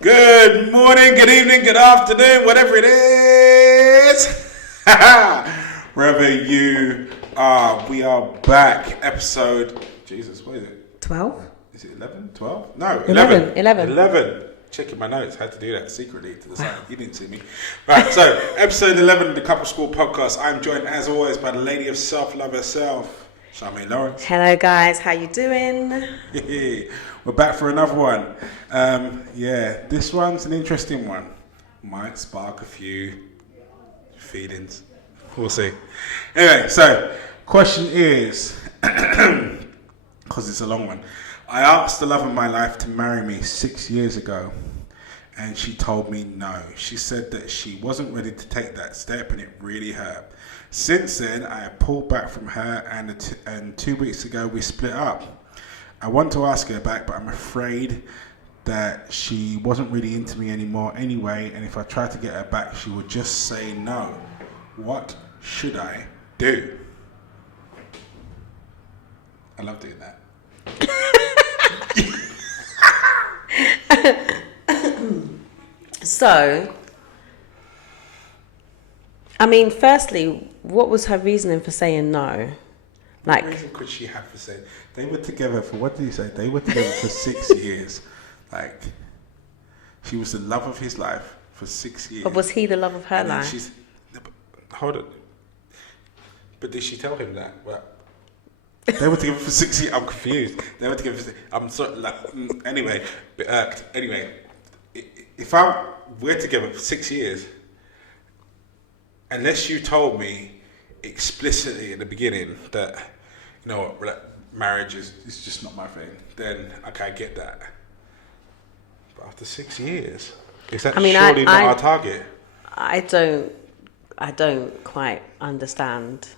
Good morning, good evening, good afternoon, whatever it is. Wherever you are, we are back. Episode, Jesus, what is it? 12? Is it 11? 12? No, 11. 11. Checking my notes, had to do that secretly to the side. You didn't see me. Right, so episode 11 of the Couple School Podcast. I'm joined as always by the lady of self-love herself, Charmaine Lawrence. Hello guys, how you doing? We're back for another one. This one's an interesting one. Might spark a few feelings. We'll see. Anyway, so question is, because it's a long one. I asked the love of my life to marry me 6 years ago, and she told me no. She said that she wasn't ready to take that step, and it really hurt. Since then, I have pulled back from her, and 2 weeks ago we split up. I want to ask her back, but I'm afraid that she wasn't really into me anymore anyway, and if I try to get her back, she would just say no. What should I do? I love doing that. So, I mean, firstly, what was her reasoning for saying no? What reason could she have for saying? They were together for, what did he say? They were together for 6 years. Like, she was the love of his life for 6 years. But was he the love of her life? Hold on. But did she tell him that? Well, they were together for 6 years. I'm confused. They were together for I'm sorry. Like, anyway, irked. Anyway, if we're together for 6 years, unless you told me explicitly at the beginning that, you know what, marriage is just not my thing, then okay, I get that. But after 6 years, is that surely not our target? I don't quite understand.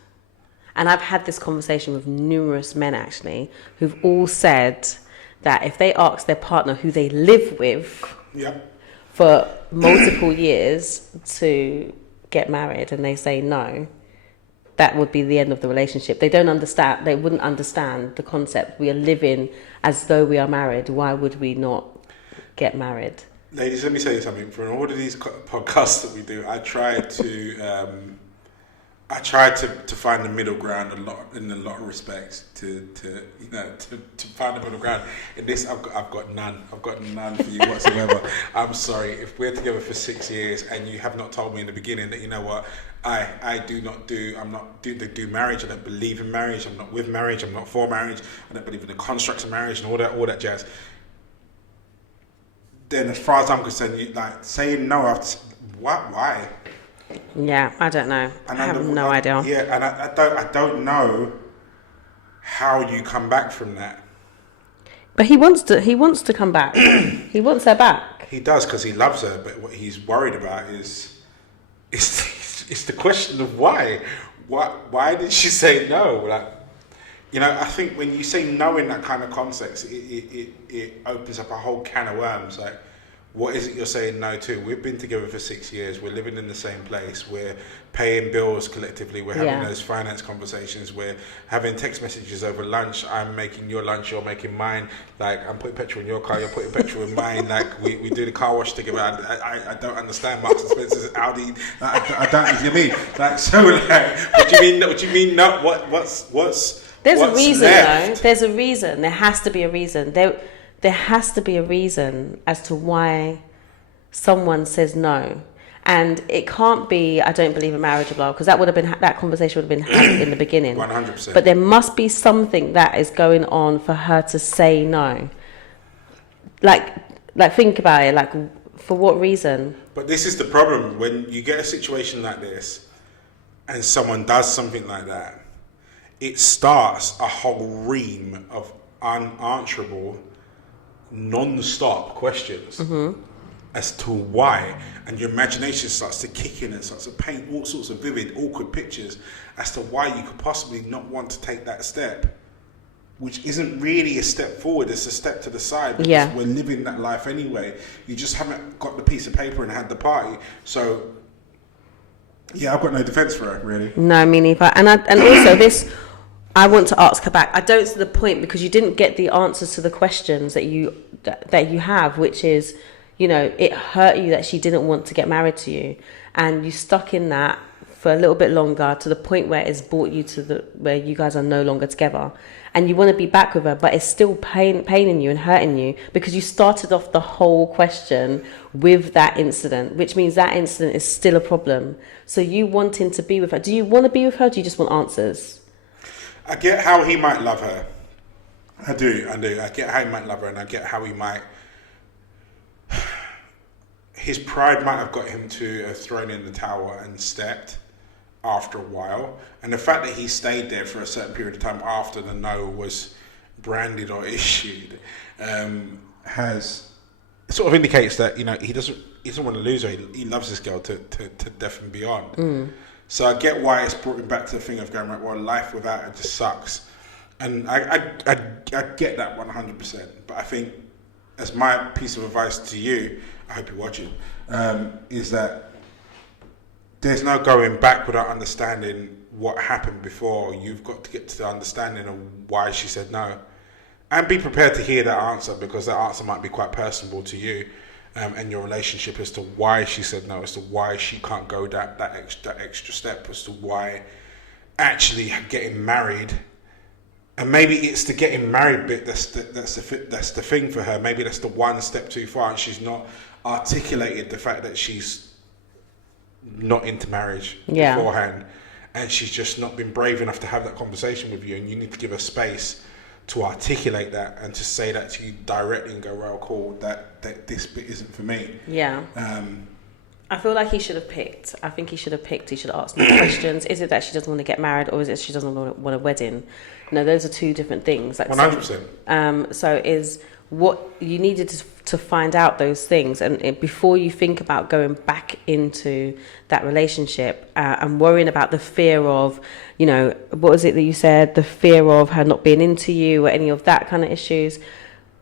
And I've had this conversation with numerous men actually, who've all said that if they ask their partner who they live with for multiple years to get married and they say no, that would be the end of the relationship. They wouldn't understand the concept. We are living as though we are married. Why would we not get married? Ladies, let me tell you something. For all of these podcasts that we do, I try to find the middle ground in a lot of respects. To find the middle ground. In this, I've got none. I've got none for you whatsoever. I'm sorry if we're together for 6 years and you have not told me in the beginning that, you know what, I'm not do marriage. I don't believe in marriage. I'm not with marriage. I'm not for marriage. I don't believe in the constructs of marriage and all that jazz. Then, as far as I'm concerned, you like saying no after why? Yeah, I don't know. I have no idea. Yeah, and I don't know how you come back from that. But he wants to come back. He wants her back. He does because he loves her. But what he's worried about is the question of why. Why did she say no? Like, you know, I think when you say no in that kind of context, it opens up a whole can of worms. Like, what is it you're saying no to? We've been together for 6 years. We're living in the same place. We're paying bills collectively. We're having those finance conversations. We're having text messages over lunch. I'm making your lunch. You're making mine. Like, I'm putting petrol in your car. You're putting petrol in mine. Like, we do the car wash together. I don't understand Marks and Spencer's Audi. I don't. You know what I mean? Like, so, like, what do you mean? No. What's There's a reason, left? though. There's a reason. There has to be a reason. There has to be a reason as to why someone says no. And it can't be, I don't believe in marriage, blah, because that conversation would have been had in the beginning. 100%. But there must be something that is going on for her to say no. Like think about it. Like, for what reason? But this is the problem. When you get a situation like this and someone does something like that, it starts a whole ream of unanswerable, non-stop questions as to why, and your imagination starts to kick in and starts to paint all sorts of vivid, awkward pictures as to why you could possibly not want to take that step, which isn't really a step forward, it's a step to the side, because we're living that life anyway. You just haven't got the piece of paper and had the party. So yeah, I've got no defense for her, really. No, me neither. And also this, I want to ask her back. I don't see the point, because you didn't get the answers to the questions that you have, which is, you know, it hurt you that she didn't want to get married to you, and you stuck in that for a little bit longer to the point where it's brought you to the where you guys are no longer together, and you want to be back with her, but it's still paining you and hurting you because you started off the whole question with that incident, which means that incident is still a problem. So you wanting to be with her, do you want to be with her, or do you just want answers? I get how he might love her. I do. I get how he might love her, and I get how he might... His pride might have got him to have thrown in the towel and stepped after a while. And the fact that he stayed there for a certain period of time after the no was branded or issued has sort of indicates that, you know, he doesn't want to lose her. He loves this girl to death and beyond. So I get why it's brought him back to the thing of going, right, well, life without her just sucks. And I get that 100%. But I think, as my piece of advice to you, I hope you're watching, is that there's no going back without understanding what happened before. You've got to get to the understanding of why she said no. And be prepared to hear that answer, because that answer might be quite personable to you and your relationship, as to why she said no, as to why she can't go that extra step, as to why actually getting married. And maybe it's the getting married bit that's the thing for her. Maybe that's the one step too far, and she's not articulated the fact that she's not into marriage beforehand, and she's just not been brave enough to have that conversation with you. And you need to give her space to articulate that and to say that to you directly and go, well, cool, that this bit isn't for me. I feel like he should have picked. I think he should have picked. He should have asked more questions. Is it that she doesn't want to get married, or is it she doesn't want a wedding? No, those are two different things. Like 100%. So is what you needed to find out those things, and before you think about going back into that relationship and worrying about the fear of, you know, what was it that you said? The fear of her not being into you, or any of that kind of issues.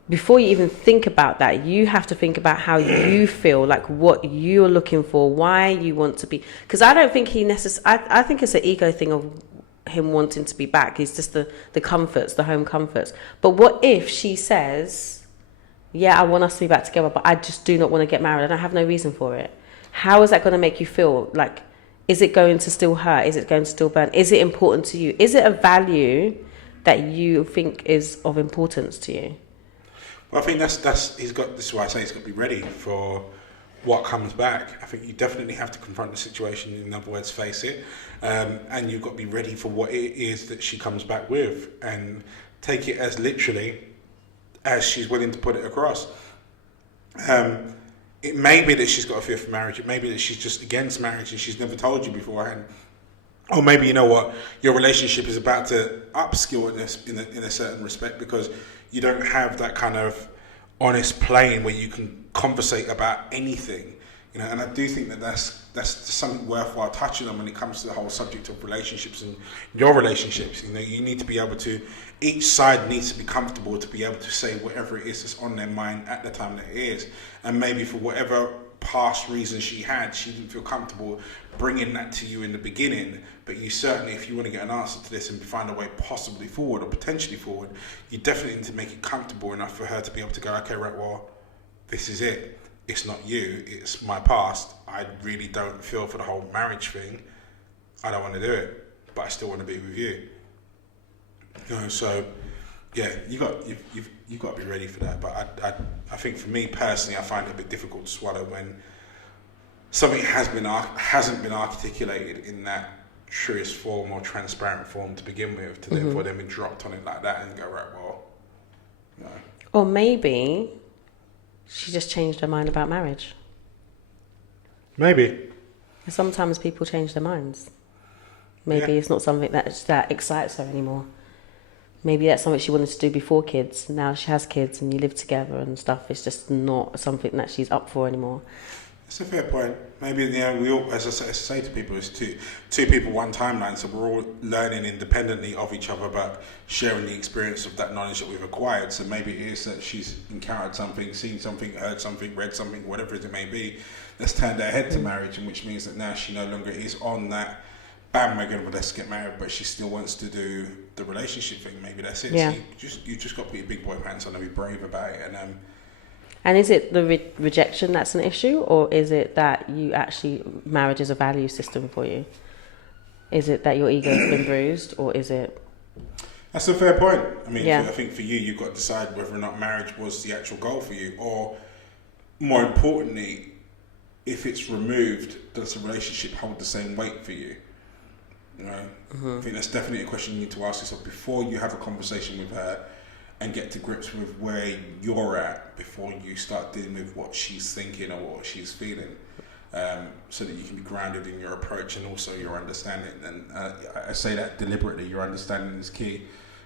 Before you even think about that, you have to think about how you feel, like what you're looking for, why you want to be. Because I don't think he necessarily... I think it's an ego thing of him wanting to be back. It's just the comforts, the home comforts. But what if she says, yeah, I want us to be back together, but I just do not want to get married. I don't have no reason for it. How is that going to make you feel? Like, is it going to still hurt? Is it going to still burn? Is it important to you? Is it a value that you think is of importance to you? Well, I think that's he's got. This is why I say he's got to be ready for what comes back. I think you definitely have to confront the situation. In other words, face it, and you've got to be ready for what it is that she comes back with, and take it as literally as she's willing to put it across. It may be that she's got a fear for marriage. It may be that she's just against marriage and she's never told you beforehand. Or maybe, you know what, your relationship is about to upskill in a certain respect, because you don't have that kind of honest plane where you can conversate about anything, you know. And I do think that that's something worthwhile touching on when it comes to the whole subject of relationships and your relationships. You know, you need to be able to, each side needs to be comfortable to be able to say whatever it is that's on their mind at the time that it is. And maybe for whatever past reason she didn't feel comfortable bringing that to you in the beginning, but you certainly, if you want to get an answer to this and find a way possibly forward or potentially forward, you definitely need to make it comfortable enough for her to be able to go, okay, right, well, this is it. It's not you, it's my past. I really don't feel for the whole marriage thing. I don't want to do it, but I still want to be with you. You know, so yeah, you've got to be ready for that. But I think for me personally, I find it a bit difficult to swallow when something hasn't been articulated in that truest form or transparent form to begin with, to therefore then be dropped on it like that and go, right, well, no. Or maybe she just changed her mind about marriage. Maybe. Sometimes people change their minds. Maybe it's not something that excites her anymore. Maybe that's something she wanted to do before kids. Now she has kids and you live together and stuff. It's just not something that she's up for anymore. It's a fair point. Maybe, you know, we all, as I say to people, it's two people, one timeline. So we're all learning independently of each other, but sharing the experience of that knowledge that we've acquired. So maybe it is that she's encountered something, seen something, heard something, read something, whatever it may be, that's turned her head to marriage, and which means that now she no longer is on that bandwagon of let's get married, but she still wants to do the relationship thing. Maybe that's it. Yeah. So you just got to put your big boy pants on and be brave about it. And is it the rejection that's an issue, or is it that you actually, marriage is a value system for you? Is it that your ego's been bruised, or is it? That's a fair point. I mean, I think for you, you've got to decide whether or not marriage was the actual goal for you, or more importantly, if it's removed, does the relationship hold the same weight for you? You know, I think that's definitely a question you need to ask yourself before you have a conversation with her and get to grips with where you're at before you start dealing with what she's thinking or what she's feeling, so that you can be grounded in your approach and also your understanding. And I say that deliberately. Your understanding is key,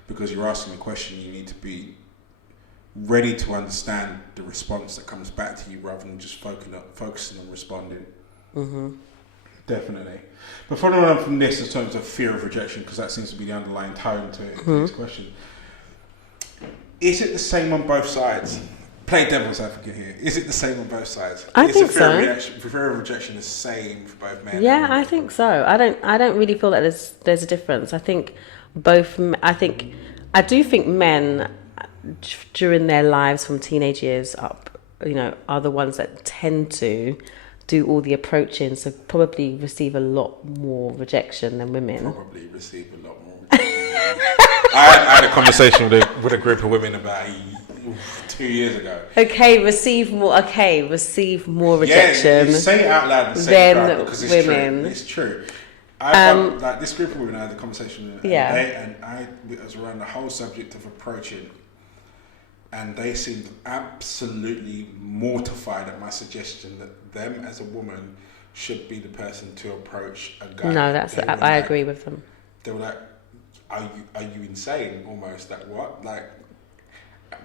because you're asking a question. You need to be ready to understand the response that comes back to you rather than just focusing on responding. Definitely. But following on from this in terms of fear of rejection, because that seems to be the underlying tone to this question, is it the same on both sides? Play devil's advocate here. Is it the same on both sides? I think so. Fear of rejection is the same for both men. Yeah, I think so. I don't really feel that there's a difference. I think both. I do think men during their lives from teenage years up, are the ones that tend to do all the approaching, so probably receive a lot more rejection than women. Probably receive a lot more rejection. I had a conversation with a group of women about 2 years ago. receive more rejection. Yeah, say it out loud and say it proud, because it's women. True. It's true. Like this group of women, I had a conversation with, it was around the whole subject of approaching, and they seemed absolutely mortified at my suggestion that them as a woman should be the person to approach a guy. No, I agree with them. They were like, "Are you insane?" Almost like what? Like,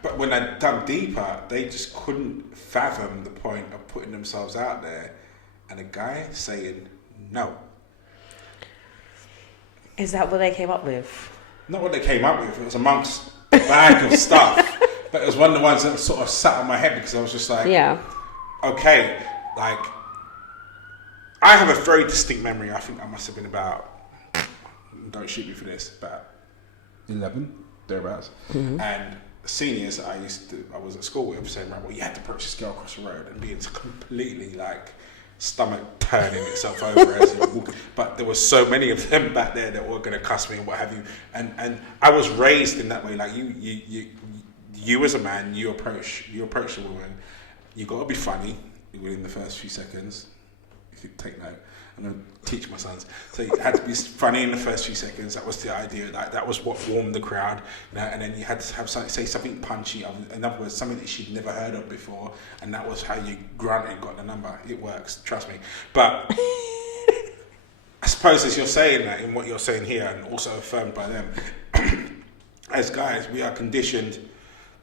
but when I dug deeper, they just couldn't fathom the point of putting themselves out there, and a guy saying no. Is that what they came up with? Not what they came up with. It was amongst a bag of stuff. But it was one of the ones that sort of sat on my head, because I was just like, okay, like, I have a very distinct memory. I think I must have been about, don't shoot me for this, about 11, thereabouts. And seniors that I was at school with saying, right, well, you had to approach this girl across the road, and being completely like, stomach turning itself over as you were walking. But there were so many of them back there that were going to cuss me and what have you. And I was raised in that way. Like you as a man, you approach a woman, you got to be funny within the first few seconds. If you take note, I'm going to teach my sons. So you had to be funny in the first few seconds. That was the idea. That was what warmed the crowd. And then you had to say something punchy. In other words, something that she'd never heard of before. And that was how you granted got the number. It works, trust me. But I suppose as you're saying that, in what you're saying here, and also affirmed by them, as guys, we are conditioned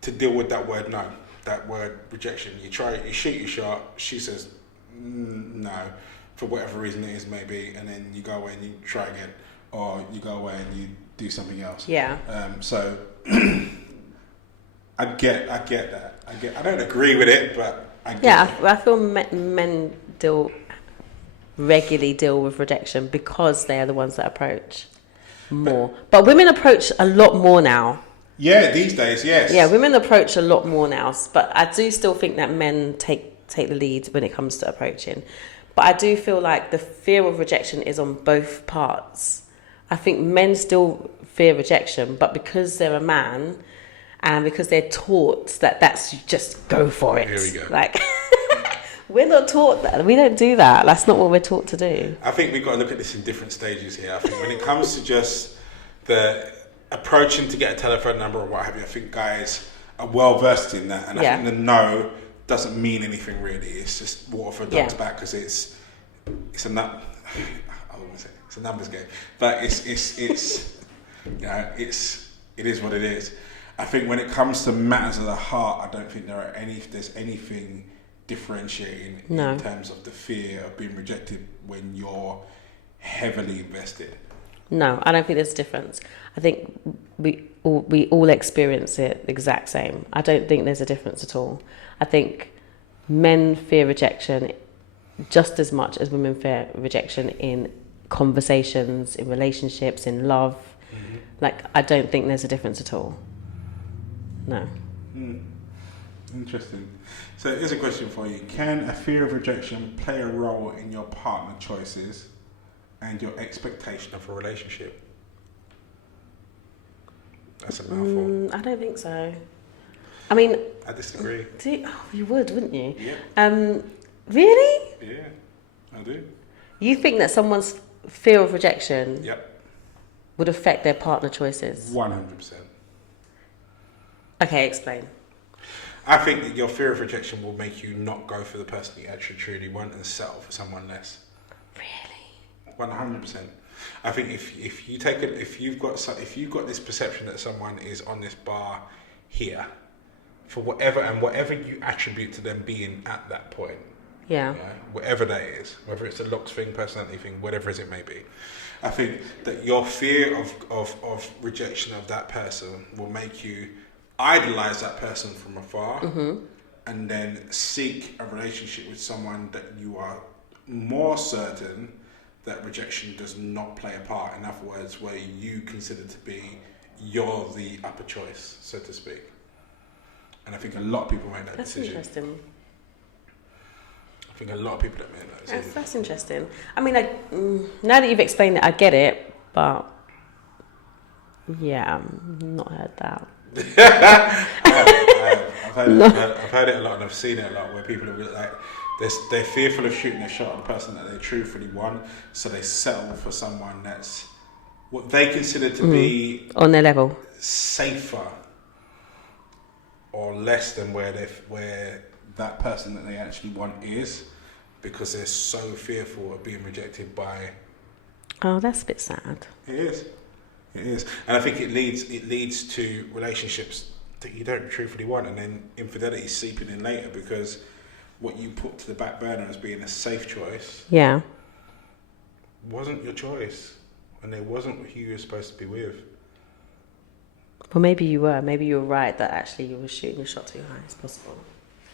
to deal with that word no, that word rejection. You shoot your shot. She says no, for whatever reason it is, maybe, and then you go away and you try again, or you go away and you do something else. Yeah. So I get that. I don't agree with it, but I get it. I feel men regularly deal with rejection because they are the ones that approach more. But women approach a lot more now. Yeah, these days, yes. Yeah, women approach a lot more now, but I do still think that men take the lead when it comes to approaching. But I do feel like the fear of rejection is on both parts. I think men still fear rejection, but because they're a man and because they're taught that that's just go for it. Here we go. Like, we're not taught that. We don't do that. That's not what we're taught to do. I think we've got to look at this in different stages here. I think when it comes to just the approaching to get a telephone number or what have you, I think guys are well versed in that. And I think the no doesn't mean anything really. It's just water for a dog's back, because it's a numbers game, but it is what it is. I think when it comes to matters of the heart, I don't think there's anything differentiating in terms of the fear of being rejected when you're heavily invested. No, I don't think there's a difference. I think we all experience it the exact same. I don't think there's a difference at all. I think men fear rejection just as much as women fear rejection in conversations, in relationships, in love. Like, I don't think there's a difference at all. No. Interesting. So here's a question for you. Can a fear of rejection play a role in your partner choices and your expectation of a relationship? That's a mouthful. I don't think so. I mean, I disagree. You would, wouldn't you? Yeah. Really? Yeah, I do. You think that someone's fear of rejection Yep. would affect their partner choices? 100%. Okay, explain. I think that your fear of rejection will make you not go for the person you actually truly want and settle for someone less. Really? 100%. I think if you've got this perception that someone is on this bar here for whatever you attribute to them being at that point, Yeah. whatever that is, whether it's a looks thing, personality thing, whatever as it may be, I think that your fear of rejection of that person will make you idolize that person from afar, and then seek a relationship with someone that you are more certain that rejection does not play a part. In other words, where you consider to be you're the upper choice, so to speak. And I think a lot of people make that decision. That's interesting. I think a lot of people don't make that decision. That's interesting. I mean, now that you've explained it, I get it, but yeah, I've not heard that. I've heard it a lot and I've seen it a lot where people are like, they're fearful of shooting a shot at the person that they truthfully want, so they settle for someone that's what they consider to be on their level, safer or less than where that person that they actually want is, because they're so fearful of being rejected by. Oh, that's a bit sad. It is, and I think it leads to relationships that you don't truthfully want, and then infidelity seeping in later because what you put to the back burner as being a safe choice, wasn't your choice, and it wasn't who you were supposed to be with. Well, maybe you were. Maybe you were right that actually you were shooting your shot too high. It's possible.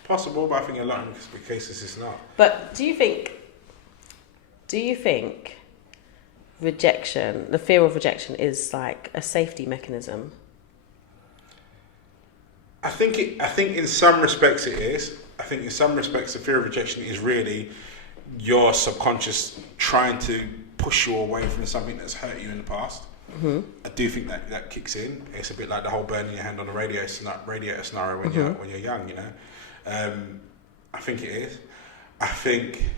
Possible, but I think in a lot of cases it's not. But do you think rejection, the fear of rejection, is like a safety mechanism? I think in some respects it is. I think in some respects the fear of rejection is really your subconscious trying to push you away from something that's hurt you in the past. Mm-hmm. I do think that kicks in. It's a bit like the whole burning your hand on a radiator scenario when you're young, you know. I think it is. I think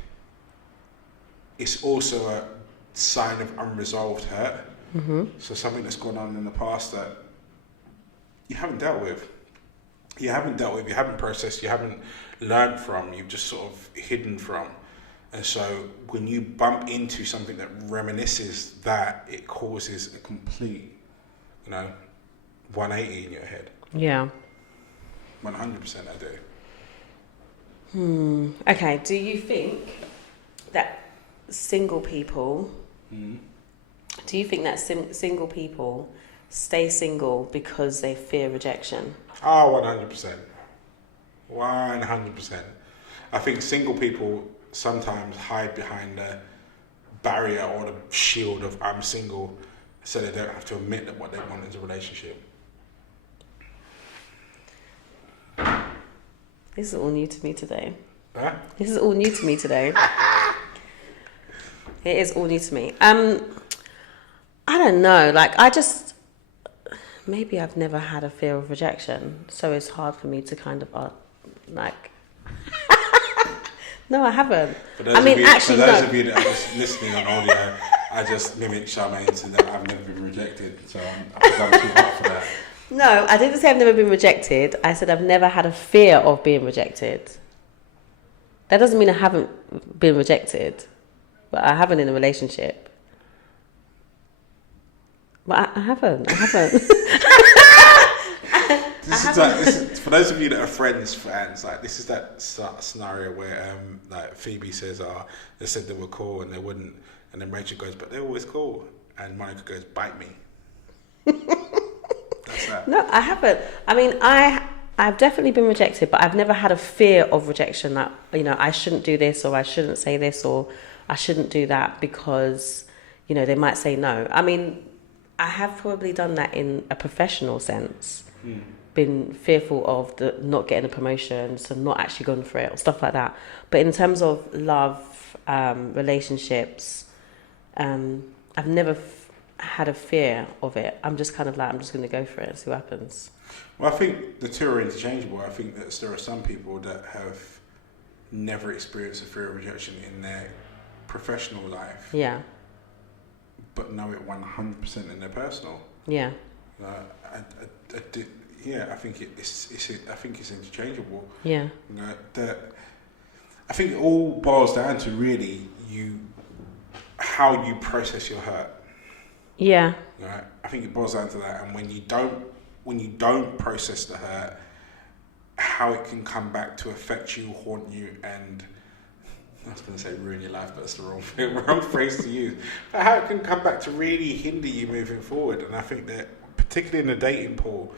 it's also a sign of unresolved hurt. Mm-hmm. So something that's gone on in the past that you haven't dealt with. You haven't processed, you haven't learned from, you've just sort of hidden from. And so when you bump into something that reminisces that, it causes a complete, 180 in your head. Yeah. 100% I do. Okay, do you think that single people, single people stay single because they fear rejection? Oh, 100%. 100%. I think single people sometimes hide behind the barrier or the shield of I'm single, so they don't have to admit that what they want is a relationship. This is all new to me today. Huh? This is all new to me today. It is all new to me. I don't know. Maybe I've never had a fear of rejection, so it's hard for me to kind of No, I haven't. For those of you that are just listening on audio, I just mimicked Charmaine so that I've never been rejected, so I'm too hot for that. No, I didn't say I've never been rejected. I said I've never had a fear of being rejected. That doesn't mean I haven't been rejected, but I haven't in a relationship. But I haven't. This is for those of you that are Friends fans. This is that scenario where Phoebe says, they said they were cool and they wouldn't, and then Rachel goes, but they're always cool, and Monica goes, bite me. That's that. No, I haven't. I mean, I've definitely been rejected, but I've never had a fear of rejection that, I shouldn't do this, or I shouldn't say this, or I shouldn't do that because, they might say no. I mean, I have probably done that in a professional sense. been fearful of the not getting a promotion, so not actually going for it or stuff like that. But in terms of love, relationships, I've never had a fear of it. I'm just kind of like, I'm just going to go for it and see what happens. Well, I think the two are interchangeable. I think that there are some people that have never experienced a fear of rejection in their professional life. Yeah. But know it 100% in their personal. Yeah. I think it's interchangeable. Yeah. I think it all boils down to really how you process your hurt. Yeah. Right? I think it boils down to that, and when you don't process the hurt, how it can come back to affect you, haunt you, and I was going to say ruin your life, but that's the wrong phrase to use. But how it can come back to really hinder you moving forward, and I think that particularly in the dating pool,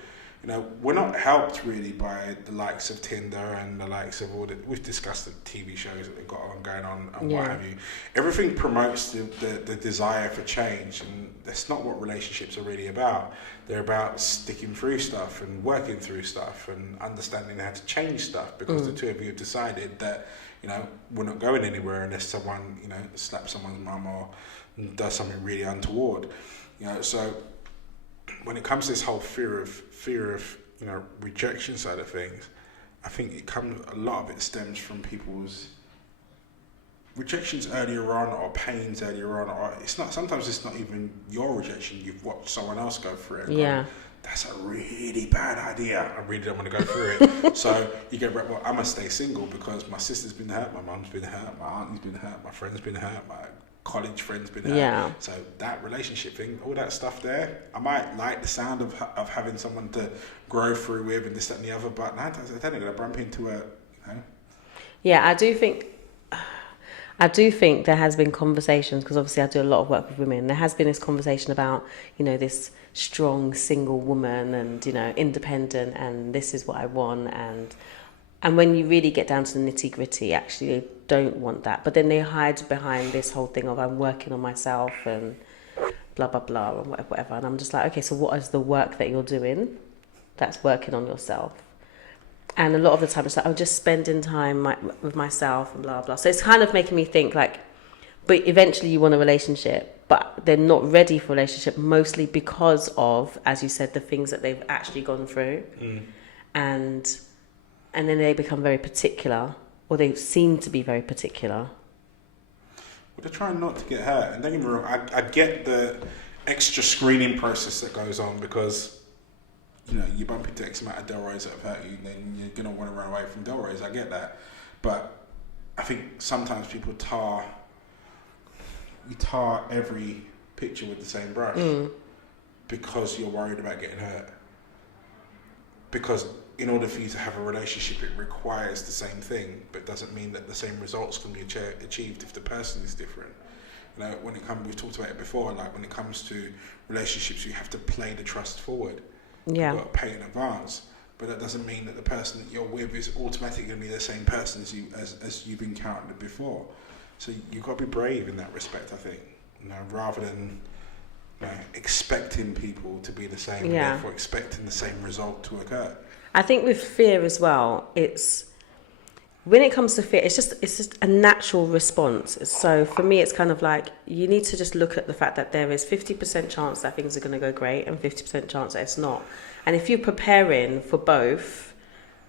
we're not helped really by the likes of Tinder and the likes of we've discussed the TV shows that they've got going on and what have you. Everything promotes the desire for change, and that's not what relationships are really about. They're about sticking through stuff and working through stuff and understanding how to change stuff, because the two of you have decided that, we're not going anywhere unless someone, slaps someone's mum or does something really untoward. So when it comes to this whole fear of rejection side of things, I think a lot of it stems from people's rejections earlier on, or pains earlier on, or sometimes it's not even your rejection. You've watched someone else go through it. Yeah. That's a really bad idea. I really don't want to go through it. So you get, well, I must stay single because my sister's been hurt, my mum's been hurt, my auntie's been hurt, my friend's been hurt, my college friend's been hurt. Yeah. So that relationship thing, all that stuff there, I might like the sound of having someone to grow through with and this, that and the other, but 9 times out of 10 I'm going to bump into a, Yeah, I do think there has been conversations, because obviously I do a lot of work with women. There has been this conversation about, this strong single woman and, independent, and this is what I want. And when you really get down to the nitty gritty, actually they don't want that. But then they hide behind this whole thing of I'm working on myself and blah, blah, blah, and whatever. And I'm just like, okay, so what is the work that you're doing that's working on yourself? And a lot of the time it's like, just spending time with myself and blah, blah. So it's kind of making me think like, but eventually you want a relationship, but they're not ready for a relationship, mostly because of, as you said, the things that they've actually gone through. And then they become very particular, or they seem to be very particular. Well, they're trying not to get hurt. And don't get me wrong, I get the extra screening process that goes on, because you bump into X amount of Delroys that have hurt you, and then you're going to want to run away from Delroys. I get that. But I think sometimes people tar every picture with the same brush because you're worried about getting hurt. Because in order for you to have a relationship, it requires the same thing, but doesn't mean that the same results can be achieved if the person is different. When it comes, we've talked about it before, like when it comes to relationships, you have to play the trust forward. Yeah. You've got to pay in advance, but that doesn't mean that the person that you're with is automatically going to be the same person as you've encountered before. So you've got to be brave in that respect, I think. Rather than expecting people to be the same, and therefore expecting the same result to occur. I think with fear as well, when it comes to fear, it's just a natural response. So for me, it's kind of like you need to just look at the fact that there is 50% chance that things are going to go great and 50% chance that it's not. And if you're preparing for both,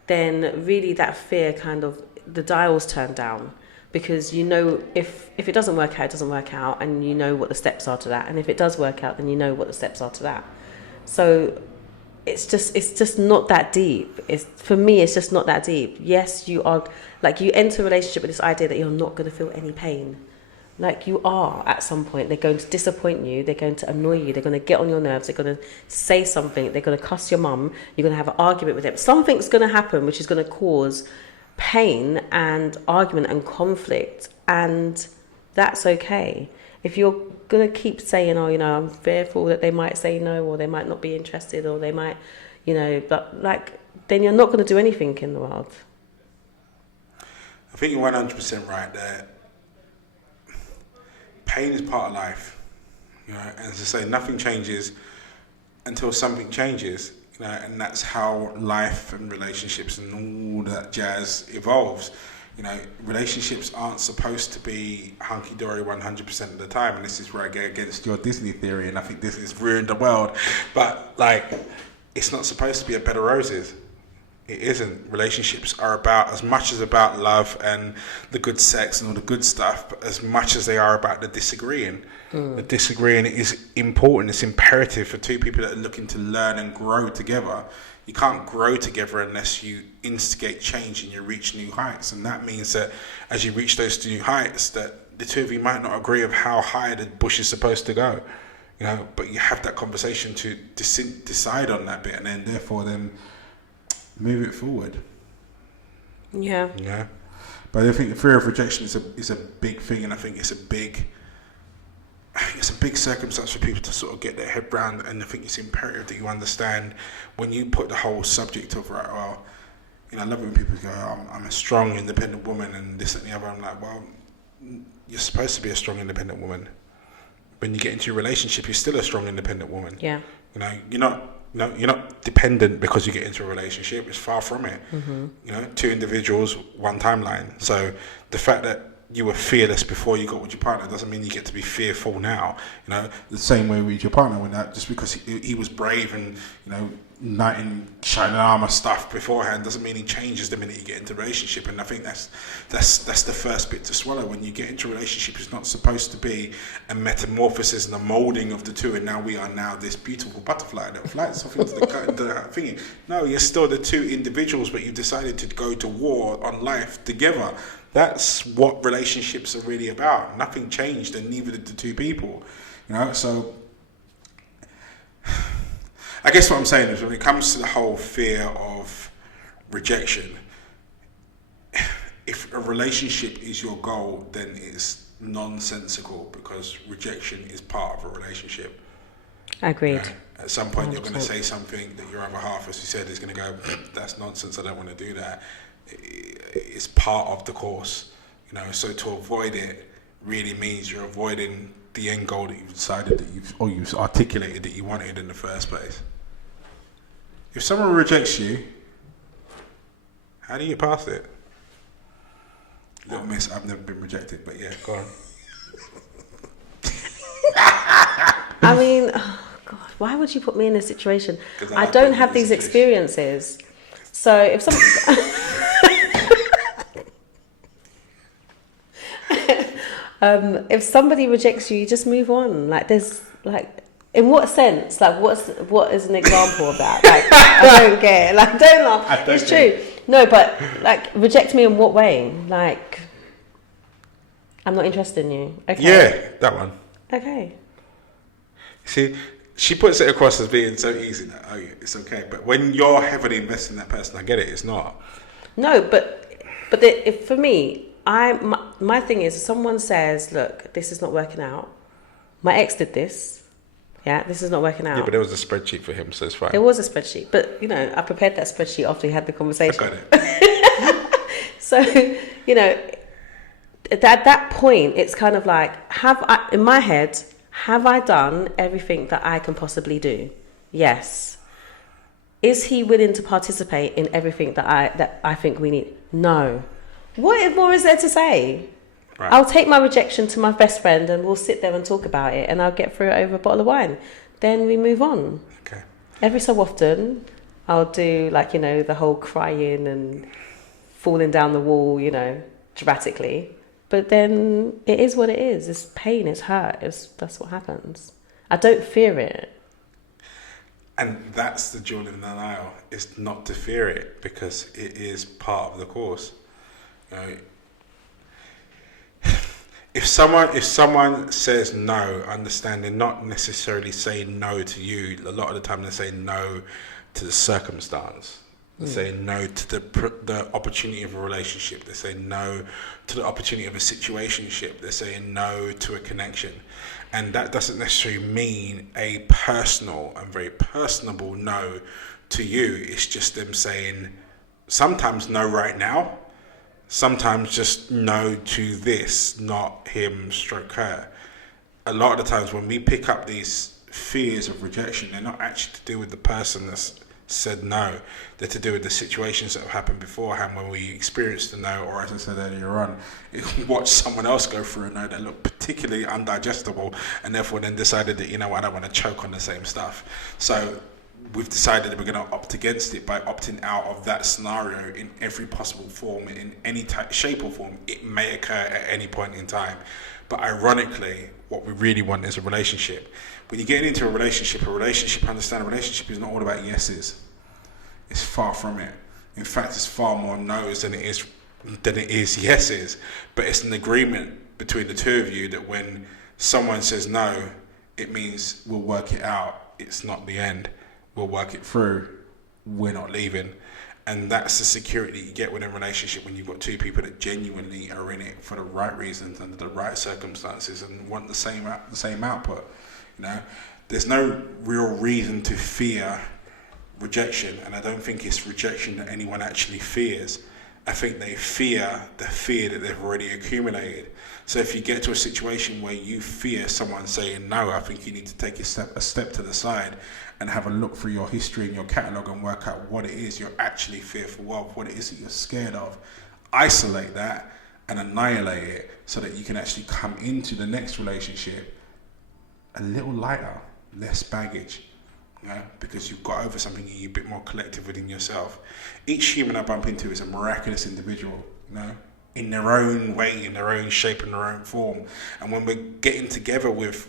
then really that fear the dial's turned down, because if it doesn't work out, it doesn't work out, and you know what the steps are to that. And if it does work out, then you know what the steps are to that. So it's just not that deep. For me, it's just not that deep. Yes, you are, like, you enter a relationship with this idea that you're not going to feel any pain. Like, you are at some point. They're going to disappoint you. They're going to annoy you. They're going to get on your nerves. They're going to say something. They're going to cuss your mum. You're going to have an argument with them. Something's going to happen which is going to cause pain and argument and conflict. And that's okay. If you're going to keep saying, I'm fearful that they might say no, or they might not be interested, or they might, but then you're not going to do anything in the world. I think you're 100% right there. Pain is part of life, and as I say, nothing changes until something changes. you know, and that's how life and relationships and all that jazz evolves. You know, relationships aren't supposed to be hunky-dory 100% of the time, and this is where I go against your Disney theory, and I think Disney's ruined the world. But, like, it's not supposed to be a bed of roses. It isn't. Relationships are about, as much as about love and the good sex and all the good stuff, but as much as they are about the disagreeing. The disagreeing is important. It's imperative for two people that are looking to learn and grow together. You can't grow together unless you instigate change and you reach new heights. And that means that as you reach those new heights, that the two of you might not agree of how high the bush is supposed to go. You know, but you have that conversation to decide on that bit, and then therefore then move it forward. Yeah. Yeah. But I think the fear of rejection is a big thing, and I think it's a big circumstance for people to sort of get their head round, and I think it's imperative that you understand when you put the whole subject of, right, well, you know, I love it when people go, I'm a strong, independent woman and this and the other. I'm like, well, you're supposed to be a strong, independent woman. When you get into your relationship, you're still a strong, independent woman. Yeah. You know, you're not dependent because you get into a relationship. It's far from it. Mm-hmm. You know, two individuals, one timeline. So the fact that you were fearless before you got with your partner doesn't mean you get to be fearful now. You know, the same way with your partner, when that just because he was brave and, you know, knight in shining armor stuff beforehand doesn't mean he changes the minute you get into a relationship. And I think that's the first bit to swallow. When you get into a relationship, it's not supposed to be a metamorphosis and a molding of the two, and now we are now this beautiful butterfly that flies off into the thingy. No, you're still the two individuals, but you've decided to go to war on life together. That's what relationships are really about. Nothing changed, and neither did the two people. You know, so I guess what I'm saying is when it comes to the whole fear of rejection, if a relationship is your goal, then it's nonsensical, because rejection is part of a relationship. Agreed. At some point 100%. You're going to say something that your other half, as you said, is going to go, that's nonsense, I don't want to do that. It's part of the course, you know. So to avoid it really means you're avoiding the end goal that you've decided that you've articulated that you wanted in the first place. If someone rejects you, how do you get past it? Little miss, I've never been rejected, but yeah, go on. I mean, oh God, why would you put me in this situation? I don't have these experiences. So if some if somebody rejects you, you just move on. Like, there's, like, in what sense? Like, what is an example of that? Like, I don't get it. Like, don't laugh. It's true. No, but, like, reject me in what way? Like, I'm not interested in you. Okay. Yeah, that one. Okay. See, she puts it across as being so easy that, oh yeah, it's okay. But when you're heavily invested in that person, I get it, it's not. No, but for me, my thing is, if someone says, look, this is not working out. My ex did this. Yeah, this is not working out. Yeah, but there was a spreadsheet for him, so it's fine. There was a spreadsheet. But, you know, I prepared that spreadsheet after we had the conversation. I got it. So, you know, at that point, it's kind of like, in my head, have I done everything that I can possibly do? Yes. Is he willing to participate in everything that I think we need? No. What more is there to say? Right. I'll take my rejection to my best friend and we'll sit there and talk about it, and I'll get through it over a bottle of wine. Then we move on. Okay. Every so often, I'll do, like, you know, the whole crying and falling down the wall, you know, dramatically. But then it is what it is. It's pain, it's hurt. That's what happens. I don't fear it. And that's the jewel in the denial, is not to fear it, because it is part of the course. You know, if someone says no, understanding, not necessarily saying no to you, a lot of the time they say no to the circumstance. They say no to the opportunity of a relationship. They say no to the opportunity of a situationship. They're saying no to a connection. And that doesn't necessarily mean a personal and very personable no to you. It's just them saying sometimes no right now, sometimes just no to this, not him stroke her. A lot of the times when we pick up these fears of rejection, they're not actually to do with the person that's said no. They're to do with the situations that have happened beforehand when we experienced the no, or as I said earlier on, watch someone else go through a no that looked particularly undigestible, and therefore then decided that, you know what, I don't want to choke on the same stuff. So we've decided that we're going to opt against it by opting out of that scenario in every possible form, in any type, shape or form. It may occur at any point in time. But ironically, what we really want is a relationship. When you get into a relationship, understand a relationship is not all about yeses. It's far from it. In fact, it's far more no's than it is yeses. But it's an agreement between the two of you that when someone says no, it means we'll work it out. It's not the end. We'll work it through. We're not leaving. And that's the security you get within a relationship when you've got two people that genuinely are in it for the right reasons, under the right circumstances, and want the same output. You know, there's no real reason to fear rejection, and I don't think it's rejection that anyone actually fears. I think they fear the fear that they've already accumulated. So if you get to a situation where you fear someone saying no, I think you need to take a step to the side and have a look through your history and your catalogue and work out what it is you're actually fearful of, what it is that you're scared of. Isolate that and annihilate it so that you can actually come into the next relationship a little lighter, less baggage. Yeah, because you've got over something, you're a bit more collective within yourself. Each human I bump into is a miraculous individual, you know, in their own way, in their own shape, in their own form. And when we're getting together with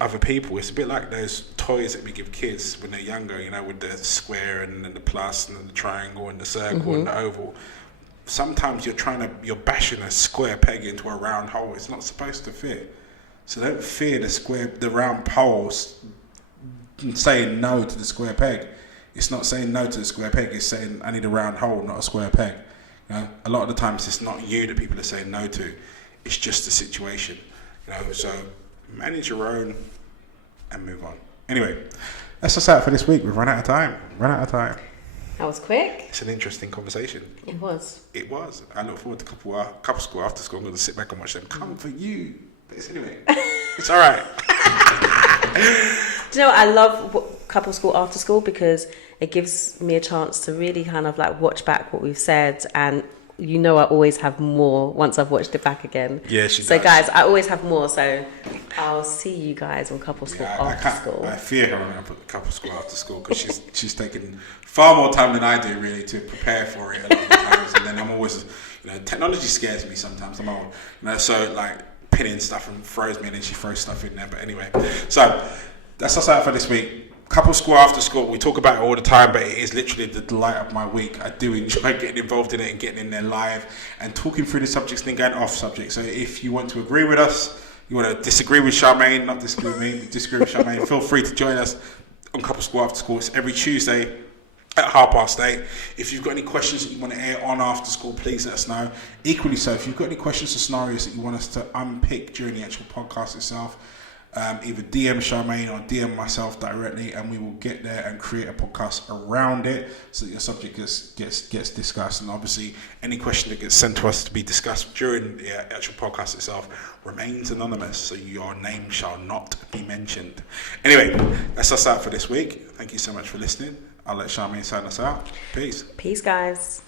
other people, it's a bit like those toys that we give kids when they're younger, you know, with the square and the plus and the triangle and the circle and the oval. Sometimes you're bashing a square peg into a round hole. It's not supposed to fit. So don't fear the round poles saying no to the square peg. It's not saying no to the square peg, it's saying I need a round hole, not a square peg. You know, a lot of the times it's not you that people are saying no to, it's just the situation. You know, so manage your own and move on. Anyway, that's just out for this week. We've run out of time. That was quick. It's an interesting conversation. It was. I look forward to couple school after school. I'm going to sit back and watch them. Come for you. But anyway, it's all right. Do you know what? I love couple school after school because it gives me a chance to really kind of like watch back what we've said, and you know I always have more once I've watched it back again. Yeah, she So does. guys, I always have more, so I'll see you guys on couple school after school. I fear her on couple school after school because she's taken far more time than I do really to prepare for it a lot of the times, and then I'm always, you know, technology scares me sometimes. I'm all, you know, so like pinning stuff and throws me, and then she throws stuff in there. But anyway, so that's us out for this week. Couple school after school, we talk about it all the time, but it is literally the delight of my week. I do enjoy getting involved in it and getting in there live and talking through the subjects and then going off subject. So if you want to agree with us, you want to disagree with Charmaine, not disagree with me, disagree with Charmaine, feel free to join us on Couple School After School. It's every Tuesday at 8:30. If you've got any questions that you want to air on after school, please let us know. Equally so, if you've got any questions or scenarios that you want us to unpick during the actual podcast itself, either DM Charmaine or DM myself directly, and we will get there and create a podcast around it so that your subject gets discussed. And obviously, any question that gets sent to us to be discussed during the actual podcast itself remains anonymous, so your name shall not be mentioned. Anyway, that's us out for this week. Thank you so much for listening. I'll let Charmaine sign us out. Peace. Peace, guys.